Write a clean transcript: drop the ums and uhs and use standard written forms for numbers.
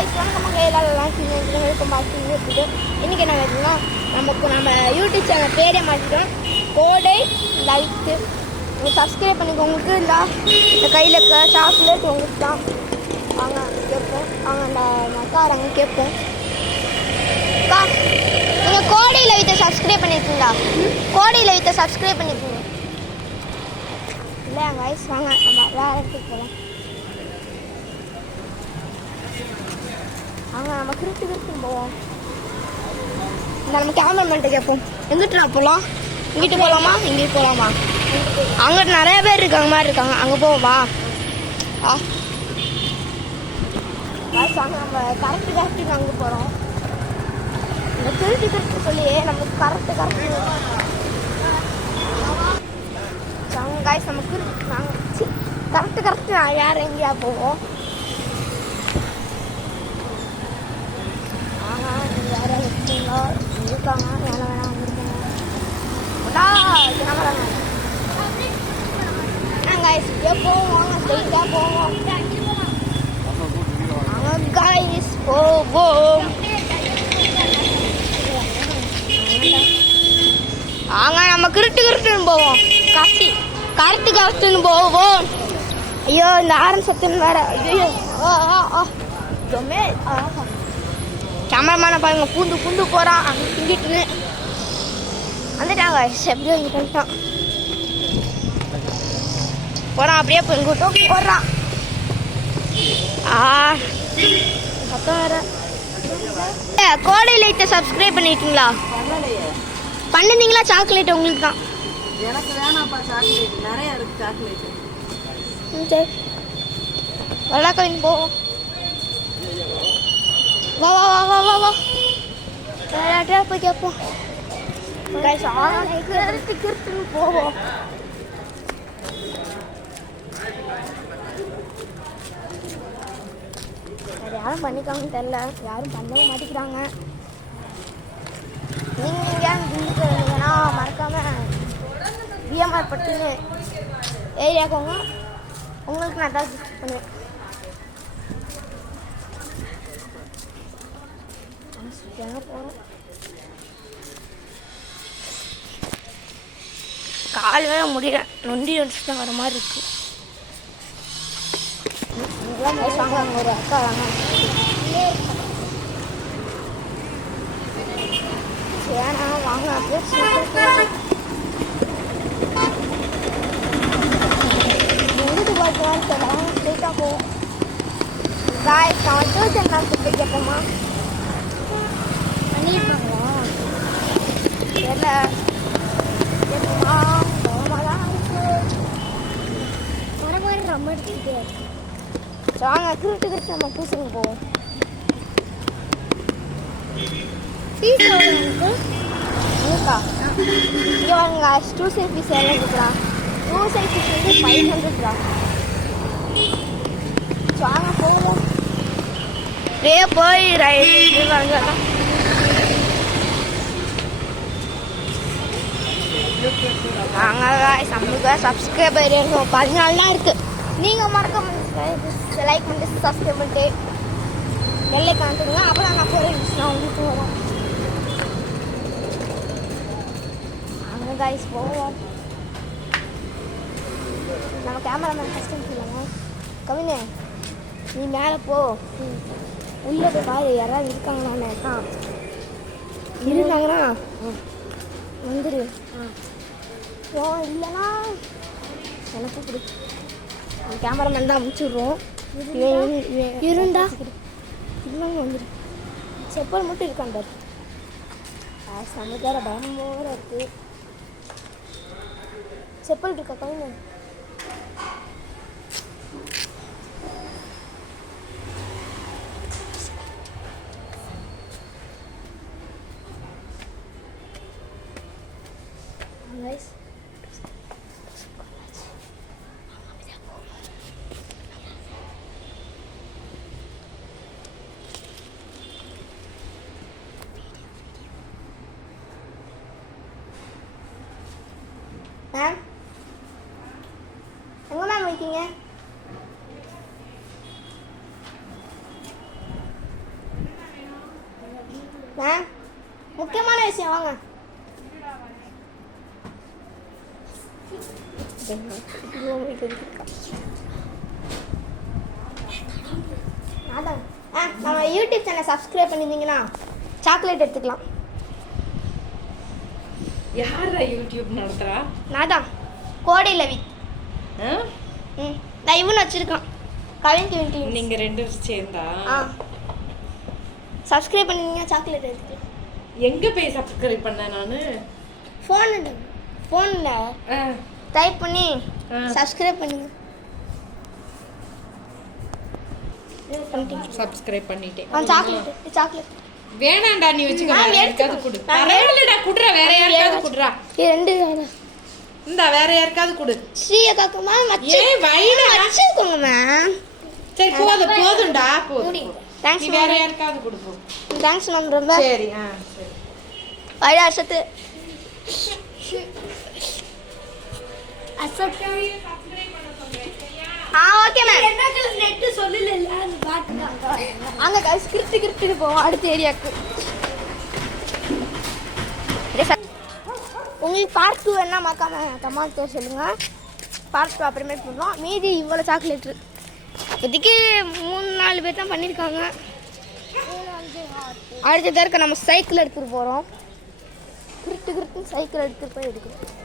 Guys வணக்கம் கையிலாம் இருக்குது. இன்றைக்கி என்ன வேணும்னா நம்ம யூடியூப் சேனல் பேரே மாற்றிட்டோம், கோடை லைட்டு. நீங்கள் சப்ஸ்கிரைப் பண்ணிக்கோங்களுக்கு. இந்த கையில் இருக்க சாக்லேட் உங்களுக்கு தான். வாங்க கேட்போம், வாங்க அந்த மக்காரங்க கேட்போம். அக்கா நீங்கள் கோடை லைட்டை சப்ஸ்கிரைப் பண்ணியிருக்கீங்களா? கோடை லைட்டை சப்ஸ்கிரைப் பண்ணியிருக்கீங்க இல்லையா காய்ஸ்? வாங்க நம்ம வேறு இடத்துக்கு போகலாம். அங்கே நம்ம கிருட்டு போவோம். இந்த நம்ம கேமராமேன்ட்ட கேட்போம், எங்கிட்ட போகலாம்? இங்கிட்டு போகலாமா இங்கிட்டு போகலாமா? அங்கிட்ட நிறைய பேர் இருக்காங்க மாதிரி இருக்காங்க, அங்கே போவோமா? நம்ம கரெக்டு அங்கே போகிறோம். இந்த கிருட்டு சொல்லி நமக்கு கரெக்டு காய்ஸ் நம்ம கிருட்டு நாங்கள் கரெக்டு யார் எங்கேயா போவோம். வேற இருக்காங்க, வேலை வேணாம் வந்துருக்காங்க. போவோம் ஸ்ட்ரைட்டாக போவோம். காய்ஸ் போவோம். நம்ம கிருட்டுன்னு போவோம். கரெக்டுன்னு போவோம். ஐயோ இந்த ஆரன் சத்துன்னு வேற. ஐயோ கேமராமேனை பாருங்க, பூண்டு போகிறான் இங்கிட்டுன்னு வந்துட்டாங்க. எப்படியோ இங்கே பண்ணிட்டான் போகிறான், அப்படியே இப்போ இங்கிட்டும் போடுறான். சத்தம் வேற. கோடை லைட்டை சப்ஸ்கிரைப் பண்ணிட்டீங்களா? பண்ணிருந்தீங்களா? சாக்லேட் உங்களுக்கு தான். எனக்கு வேணாப்பா சாக்லேட், நிறைய இருக்கு சாக்லேட். சரி வெள்ளாக்கவின் போவோம். வா வேற போய் கேட்போம். கிருட்டுன்னு போவோம். யாரும் பண்ணிக்காங்கன்னு தெரில, யாரும் பண்ணவே மாட்டேங்கிறாங்க. நீங்கள் எங்கேயாவது திண்டுக்க இருந்தீங்கன்னா மறக்காமல் விஎம்ஆர் பட்டுன்னு ஏரியாக்கோங்க, உங்களுக்கு நான் தான் கிஃப்ட் பண்ணுவேன். போகிறோம். கால் வேற முடியல, நொண்டி அடிச்சு தான் வர மாதிரி இருக்கு. வாங்க ஒரு அக்கா வாங்க. ஏன்னா வாங்க அப்படியே எங்கிட்டு பார்க்கலான்னு சொல்லலாம். ஸ்ட்ரெயிட்டாக போவோம். காய்ஸ் நான் டியூஷன் நான் போய் கேட்போமா? பண்ணியிருக்காங்களா தெரியல. கேட்போமா? கோமாதான் இருக்கு, வர மாதிரி ரொம்ப அடிச்சுக்கிட்டே இருக்கு. வாங்க கிருட்டு நம்ம பூசுங்க போவோம். இருக்கா இங்கே வாங்க. டியூஷன் ஃபீஸ் எவ்வளோ கொடுக்குறான்? டியூஷன் ஃபீஸ் வந்து 500 தான். வாங்க போவோம். அப்படியே போய் ரைடு வாங்க. நாங்கள் நம்மளுக்கு சப்ஸ்கிரைபர் 14 தான் இருக்குது. நீங்கள் மறக்காம லைக் பண்ணிட்டு சப்ஸ்கிரைப் பண்ணிட்டு வெள்ளை காமிட்டுங்க. அப்போ தான் நான் போகிறேன் உங்களுக்கு வரும். அங்கே காய்ஸ் போவோம். நம்ம கேமராமேன் ஃபஸ்ட் டைம் சொல்லுவாங்க, கவினே நீ மேலே போ, உள்ளே போய் பாரு யாராவது இருக்காங்களான்னு. இருந்தாங்கன்னா வந்துடு. இல்லைன்னா எனக்கு பிடி கேமராமேன் தான் அனுப்பிச்சுட்றோம். இருந்தா இல்லைங்க வந்துடு. செப்பல் மட்டும் இருக்கான் பாரு. சமைக்கார பயமோட இருக்கு. செப்பல் இருக்கா கவினை? Nice. மேம் எங்கே மேம் இருக்கீங்க? முக்கியமான விஷயம் வாங்க. அதான் நம்ம யூடியூப் சேனல் சப்ஸ்கிரைப் பண்ணியிருந்தீங்கன்னா சாக்லேட் எடுத்துக்கலாம். யாரா யூடியூப் நடத்துறா? நான் தான் கோடை லவி. நான் இவனு வச்சிருக்கான் கவின் 20. நீங்க ரெண்டு பேரும் சேர்ந்தா? சப்ஸ்கிரைப் பண்ணிருந்தீங்கன்னா சாக்லேட் எடுத்துக்கலாம். எங்க போய் சப்ஸ்கிரைப் பண்ண நானு? ஃபோன்ல டைப் பண்ணி சப்ஸ்கிரைப் பண்ணுங்க. சப்ஸ்கிரைப் பண்ணிட்டேன். சாக்லேட் வேணாம்டா, நீ வச்சுக்க. வேற யாருக்காவது கொடு. பரவாயில்லடா, குடுறா. வேற யாருக்காவது குடுறா. ரெண்டு இந்த வேற யாருக்காவது கொடு. ஸ்ரீயா காக்குமா மச்சி வைடா வச்சுக்கோங்க மேம். சரி போதும்டா போதும். தேங்க்ஸ். நீ வேற யாருக்காவது கொடு போ. தேங்க்ஸ் மேம் ரொம்ப. சரி சரி. வைடா அசத்து. Okay ma'am. என்னக்கு நெட் சொல்லல அந்த பாட்டு அங்க ஸ்கிரிப்ட் போவோம் அடுத்த ஏரியாக்கு. உங்களுக்கு பார்ட் 2 என்ன மறக்காம கமெண்ட்ல சொல்லுங்க. பார்ட் 2 அப்புறமே பண்ணுவோம். மீதி இவ்வளோ சாக்லேட் இப்போதைக்கு 3-4 பேர் தான் பண்ணியிருக்காங்க. அடுத்த தடவை நம்ம சைக்கிள் எடுத்துகிட்டு போகிறோம். கிருட்டு சைக்கிள் எடுத்துகிட்டு போய் எடுக்கணும்.